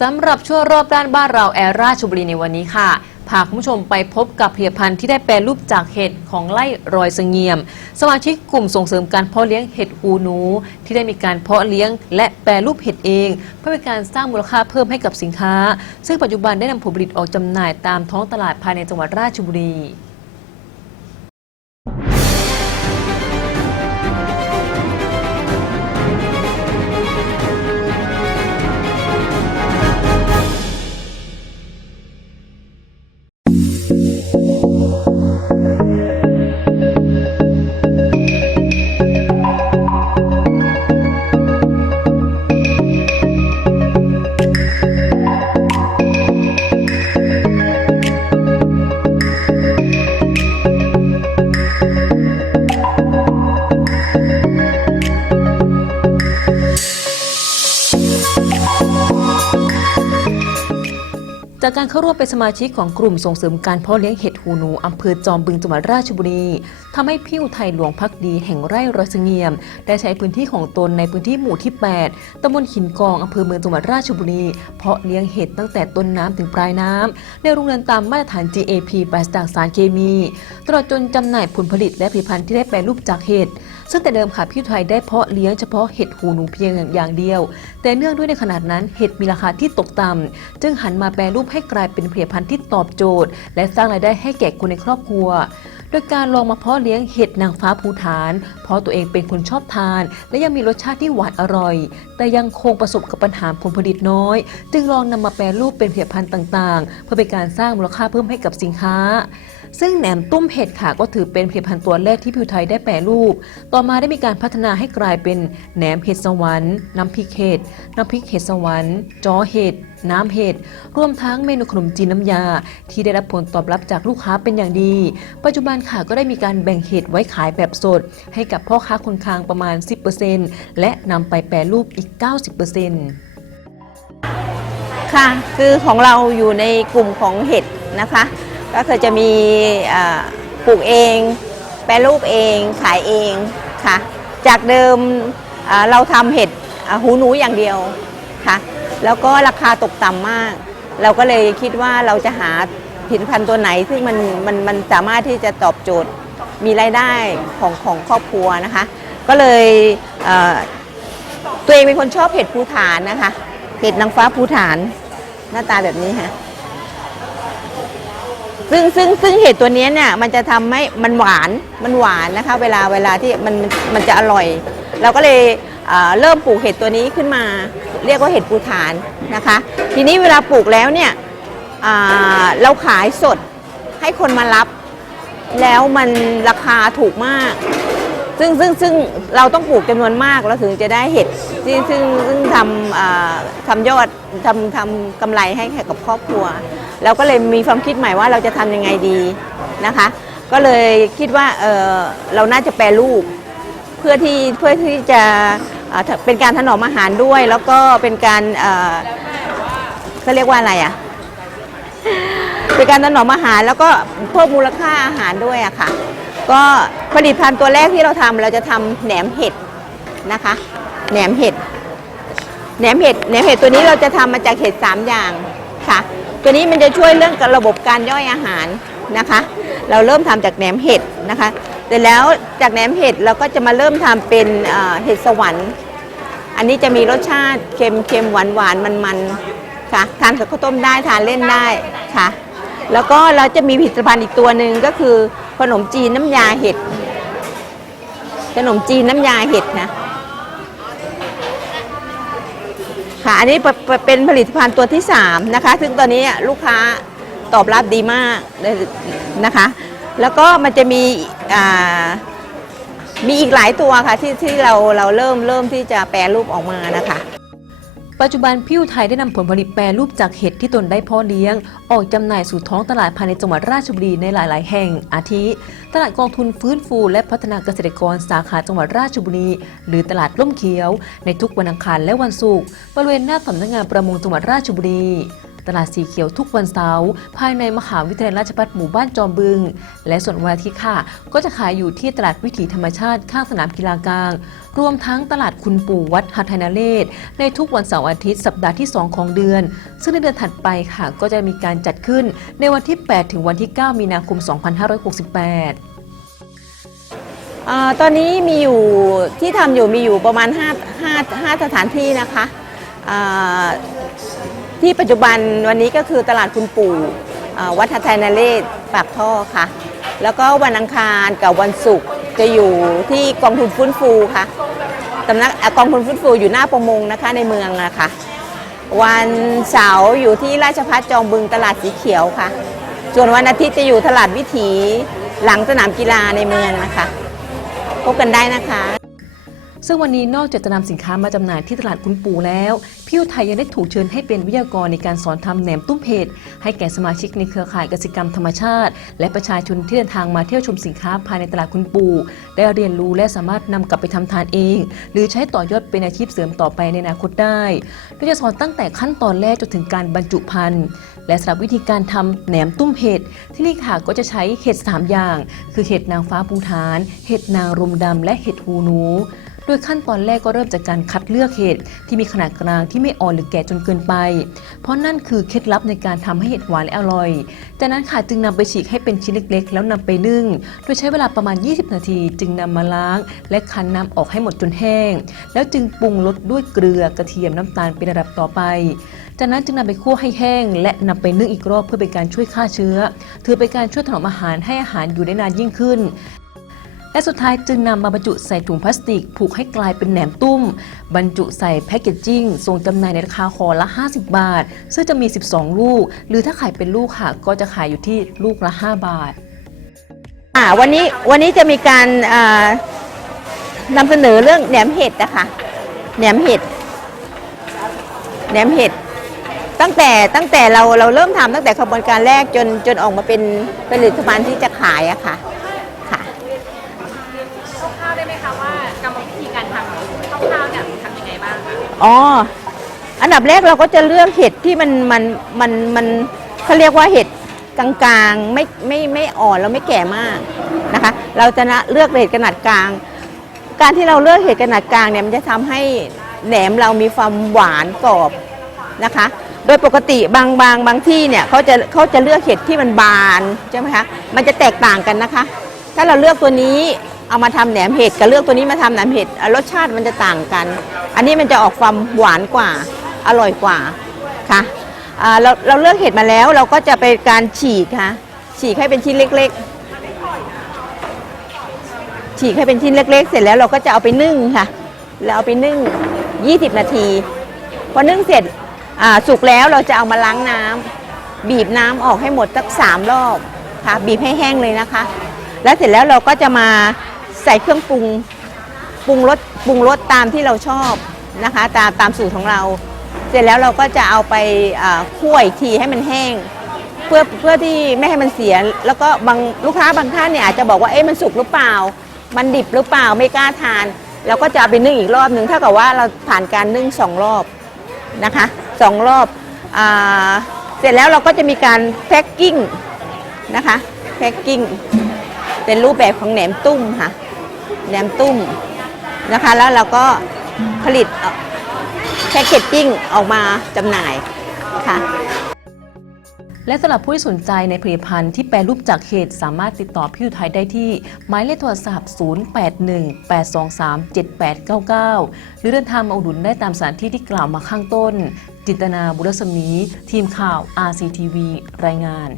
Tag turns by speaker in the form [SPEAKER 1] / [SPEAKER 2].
[SPEAKER 1] สำหรับชั่วรอบด้านบ้านเราแอร์ราชบุรีในวันนี้ค่ะ พาคุณผู้ชมไปพบกับผลิตภัณฑ์ที่ได้แปรรูปจากเห็ดของไร่รอยเสงี่ยม สมาชิกกลุ่มส่งเสริมการเพาะเลี้ยงเห็ดหูหนู ที่ได้มีการเพาะเลี้ยง และแปรรูปเห็ดเอง เพื่อเป็นการสร้างมูลค่าเพิ่มให้กับสินค้า ซึ่งปัจจุบันได้นำผลผลิตออกจำหน่ายตามท้องตลาดภายในจังหวัดราชบุรี จากการเข้าร่วมเป็นสมาชิกของกลุ่มส่งเสริมการเพาะเลี้ยงเห็ดหูหนูอำเภอจอมบึงจังหวัดราชบุรีทำให้พี่อุทัยหลวงพักดีแห่งไร่รอยเสงี่ยม ได้ใช้พื้นที่ของตนในพื้นที่หมู่ที่ 8ตำบลหินกองอำเภอเมืองจังหวัดราชบุรี เพาะเลี้ยงเห็ดตั้งแต่ต้นน้ำถึงปลายน้ำในโรงเรือนตามมาตรฐาน GAP ปราศจากสารเคมี ตลอดจนจำหน่ายผลผลิตและผลิตภัณฑ์ที่ได้แปรรูปจากเห็ดซึ่งแต่เดิมค่ะพี่อุทัยได้เพาะเลี้ยงเฉพาะเห็ดหูหนูเพียงอย่างเดียว แต่เนื่องด้วยในขนาดนั้นเห็ดมีราคาที่ตกต่ำจึงหันมาแปรรูปให้กลายเป็นผลิตภัณฑ์ที่ตอบโจทย์ และสร้างรายได้ให้แก่คนในครอบครัวโดยการลองมาเพาะเลี้ยงเห็ดนางฟ้าภูฐาน เพราะตัวเองเป็นคนชอบทาน และยังมีรสชาติที่หวานอร่อย แต่ยังคงประสบกับปัญหาผลผลิตน้อย จึงลองนำมาแปรรูปเป็นผลิตภัณฑ์ต่างๆ เพื่อเป็นการสร้างมูลค่าเพิ่มให้กับสินค้า ซึ่งแหนมตุ้มเห็ดค่ะก็ถือเป็นผลิตภัณฑ์ตัวแรกที่พิวไทยได้แปรรูป ต่อมาได้มีการพัฒนาให้กลายเป็นแหนมเห็ดสวรรค์น้ำพริกเห็ดน้ำพริกเห็ดสวรรค์จ้อเห็ดน้ำเห็ดรวมทั้งเมนูขนมจีนน้ำยา ที่ได้รับผลตอบรับจากลูกค้าเป็นอย่างดี ปัจจุบันค่ะก็ได้มีการแบ่งเห็ดไว้ขายแบบสด ให้กับพ่อค้าคนกลางประมาณ 10%และนำไปแปรรูปอีก 90%
[SPEAKER 2] ค่ะ คือของเราอยู่ในกลุ่มของเห็ดนะคะ ก็คือจะมีปลูกเอง แปรรูปเองขายเองค่ะ จากเดิมเราทำเห็ดหูหนูอย่างเดียวค่ะ แล้วก็ราคาตกต่ำมาก เราก็เลยคิดว่าเราจะหาผลิตภัณฑ์ตัวไหนซึ่งมันมันมันสามารถที่จะตอบโจทย์มีรายได้ของของครอบครัวนะคะ ก็เลยเตัวเองเป็นคนชอบเห็ดภูฐานนะคะ เห็ดนางฟ้าภูฐานหน้าตาแบบนี้ฮะ ซึ่งซึ่งซึ่งเห็ดตัวนี้เนี่ยมันจะทำให้มันหวานมันหวานนะคะ เวลาเวลาที่มันมันจะอร่อย เราก็เลยเเริ่มปลูกเห็ดตัวนี้ขึ้นมา เรียกว่าเห็ดปูฐานนะคะ ทีนี้เวลาปลูกแล้วเนี่ยเราขายสดให้คนมารับ แล้วมันราคาถูกมาก ซึ่งซึ่งซึ่งเราต้องปลูกจำนวนมากเราถึงจะได้เห็ดซึ่งซึ่งทำทำยอดทำทำกำไรให้กับครอบครัว เราก็เลยมีความคิดใหม่ว่าเราจะทำยังไงดีนะคะ ก็เลยคิดว่าเออเราน่าจะแปรรูป เพื่อที่เพื่อที่จะเป็นการถนอมอาหารด้วย แล้วก็เป็นการเอ่อเขาเรียกว่าอะไรอะเป็นการถนอมอาหารแล้วก็เพิ่มมูลค่าอาหารด้วยอะค่ะ ก็ผลิตภัณฑ์ตัวแรกที่เราทำเราจะทำแหนมเห็ดนะคะ แหนมเห็ดแหนมเห็ดแหนมเห็ดตัวนี้เราจะทำมาจากเห็ดสามอย่างค่ะ ตัวนี้มันจะช่วยเรื่องระบบการย่อยอาหารนะคะ เราเริ่มทำจากแหนมเห็ดนะคะเสร็จแล้วจากแหนมเห็ดเราก็จะมาเริ่มทำเป็นเห็ดสวรรค์ อันนี้จะมีรสชาติเค็มเค็มหวานหวานมันมันค่ะทานกับข้าวต้มได้ทานเล่นได้ค่ะ แล้วก็เราจะมีผลิตภัณฑ์อีกตัวหนึ่งก็คือขนมจีนน้ำยาเห็ดขนมจีนน้ำยาเห็ดนะ ค่ะ อันนี้เป็นผลิตภัณฑ์ตัวที่ 3 นะคะ ซึ่งตอนนี้ลูกค้าตอบรับดีมากนะคะ แล้วก็มันจะมีมีอีกหลายตัวค่ะที่ที่เราเราเริ่มเริ่มที่จะแปรรูปออกมานะคะ
[SPEAKER 1] ปัจจุบันพี่อุทัยได้นำผลผลิตแปรรูปจากเห็ดที่ตนได้พ่อเลี้ยง ออกจำหน่ายสู่ท้องตลาดภายในจังหวัดราชบุรีในหลาย ๆ แห่ง อาทิ ตลาดกองทุนฟื้นฟู และพัฒนาเกษตรกรสาขาจังหวัดราชบุรี หรือตลาดร่มเขียว ในทุกวันอังคารและวันศุกร์บริเวณหน้าสำนักงานประมงจังหวัดราชบุรี ตลาดสีเขียวทุกวันเสาร์ภายในมหาวิทยาลัยราชภัฏหมู่บ้านจอมบึง และส่วนวันอาทิตย์ค่ะ ก็จะขายอยู่ที่ตลาดวิถีธรรมชาติข้างสนามกีฬากลาง รวมทั้งตลาดคุณปู่วัดหัทไทยนเรศ ในทุกวันเสาร์อาทิตย์สัปดาห์ที่ 2 ของเดือน ซึ่งในเดือนถัดไปค่ะก็จะมีการจัดขึ้นในวันที่ 8 ถึงวันที่ 9 มีนาคม 2568
[SPEAKER 2] อตอนนี้มีอยู่ที่ทำอยู่มีอยู่ประมาณ5 5 5สถานที่นะคะ ที่ปัจจุบันวันนี้ก็คือตลาดคุณปู่วัดทัไทยนเรศปากท่อค่ะ แล้วก็วันอังคารกับวันศุกร์จะอยู่ที่กองทุนฟื้นฟูค่ะสำนักกองทุนฟื้นฟูอยู่หน้าประมงนะคะในเมืองนะคะวันเสาร์อยู่ที่ราชพัฒจอมบึงตลาดสีเขียวค่ะ ส่วนวันอาทิตย์จะอยู่ตลาดวิถีหลังสนามกีฬาในเมืองนะคะ พบกันได้นะคะ
[SPEAKER 1] ซึ่งวันนี้นอกจากจะนำสินค้ามาจำหน่ายที่ตลาดคุณปู่แล้วพี่อุทัยยังได้ถูกเชิญให้เป็นวิทยากรในการสอนทำแหนมตุ้มเผ็ดให้แก่สมาชิกในเครือข่ายกสิกรรมธรรมชาติ และประชาชนที่เดินทางมาเที่ยวชมสินค้าภายในตลาดคุณปู่ได้เรียนรู้และสามารถนำกลับไปทำทานเอง หรือใช้ต่อยอดเป็นอาชีพเสริมต่อไปในอนาคตได้โดยจะสอนตั้งแต่ขั้นตอนแรกจนถึงการบรรจุภัณฑ์และสำหรับวิธีการทำแหนมตุ้มเห็ดที่นี่ค่ะก็จะใช้เห็ด3อย่าง คือเห็ดนางฟ้าภูฐาน เห็ดนางรมดำและเห็ดหูหนู โดยขั้นตอนแรกก็เริ่มจากการคัดเลือกเห็ดที่มีขนาดกลางที่ไม่อ่อนหรือแก่จนเกินไป เพราะนั่นคือเคล็ดลับในการทำให้เห็ดหวานและอร่อย จากนั้นค่ะจึงนำไปฉีกให้เป็นชิ้นเล็กๆ แล้วนำไปนึ่ง โดยใช้เวลาประมาณ 20 นาที จึงนำมาล้าง และคั้นน้ำออกให้หมดจนแห้ง แล้วจึงปรุงรสด้วยเกลือกระเทียมน้ำตาลเป็นระดับต่อไป จากนั้นจึงนำไปคั่วให้แห้ง และนำไปนึ่งอีกรอบเพื่อเป็นการช่วยฆ่าเชื้อ ถือเป็นการช่วยถนอมอาหารให้อาหารอยู่ได้นานยิ่งขึ้น และสุดท้ายจึงนำมาบรรจุใส่ถุงพลาสติก ผูกให้กลายเป็นแหนมตุ้ม บรรจุใส่แพคเกจจิ้งส่งจำหน่ายในราคาคอละ 50 บาท ซึ่งจะมี 12 ลูก หรือถ้าขายเป็นลูกค่ะ ก็จะขายอยู่ที่ลูกละ 5 บาท
[SPEAKER 2] อ่าวันนี้วันนี้จะมีการนำเสนอเรื่องแหนมเห็ดนะคะแหนมเห็ดแหนมเห็ดตั้งแต่ตั้งแต่เราเราเริ่มทำตั้งแต่ขบวนการแรกจนจนออกมาเป็นผลิตภัณฑ์ที่จะขายอะคะค่ะ
[SPEAKER 3] คร่าวๆได้ไหมคะว่ากรรมวิธีการทำคร่าวๆเนี่ยทำยังไงบ้างคะ
[SPEAKER 2] อ๋อ อันดับแรกเราก็จะเลือกเห็ดที่มันมันมันมันเขาเรียกว่าเห็ดกลางๆไม่ไม่ไม่อ่อนแล้วไม่แก่มากนะคะ เราจะนะเลือกเห็ดขนาดกลาง การที่เราเลือกเห็ดขนาดกลางเนี่ยมันจะทำให้แหนมเรามีความหวานกรอบนะคะ โดยปกติบางบางบางที่เนี่ยเขาจะเขาจะเลือกเห็ดที่มันบานใช่ไหมคะ มันจะแตกต่างกันนะคะ ถ้าเราเลือกตัวนี้ เอามาทำแหนมเห็ดกับเลือกตัวนี้มาทำแหนมเห็ดรสชาติมันจะต่างกัน อันนี้มันจะออกความหวานกว่าอร่อยกว่าค่ะเราเราเลือกเห็ดมาแล้วเราก็จะไปการฉีกค่ะ ฉีกให้เป็นชิ้นเล็ก ๆ ฉีกให้เป็นชิ้นเล็ก ๆ เสร็จแล้วเราก็จะเอาไปนึ่งค่ะแล้วเอาไปนึ่ง 20 นาทีพอนึ่งเสร็จสุกแล้วเราจะเอามาล้างน้ำบีบน้ำออกให้หมดสักสามรอบค่ะ บีบให้แห้งเลยนะคะ แล้วเสร็จแล้วเราก็จะมา ใส่เครื่องปรุงปรุงรสปรุงรสตามที่เราชอบนะคะ ตามตามสูตรของเรา เสร็จแล้วเราก็จะเอาไปคั่วอีกทีให้มันแห้ง เพื่อเพื่อที่ไม่ให้มันเสีย แล้วก็บางลูกค้าบางท่านเนี่ยอาจจะบอกว่าเอ๊ะมันสุกหรือเปล่า มันดิบหรือเปล่าไม่กล้าทานเราก็จะเอาไปนึ่งอีกรอบหนึ่งเท่ากับว่าเราผ่านการนึ่งสองรอบนะคะสองรอบอาเสร็จแล้วเราก็จะมีการแพ็กกิ้งนะคะแพ็กกิ้งเป็นรูปแบบของแหนมตุ้มค่ะ แหนมตุ้มนะคะ แล้วเราก็ผลิตแพ็กเกจจิ้งออกมาจำหน่ายค่ะ
[SPEAKER 1] และสำหรับผู้ที่สนใจในผลิตภัณฑ์ที่แปรรูปจากเห็ดสามารถติดต่อพี่อุทัยได้ที่ หมายเลขโทรศัพท์ 0818237899 หรือเดินทางมาอุดหนุนได้ตามสถานที่ที่กล่าวมาข้างต้น จินตนาบุรสมี ทีมข่าว RCTV รายงาน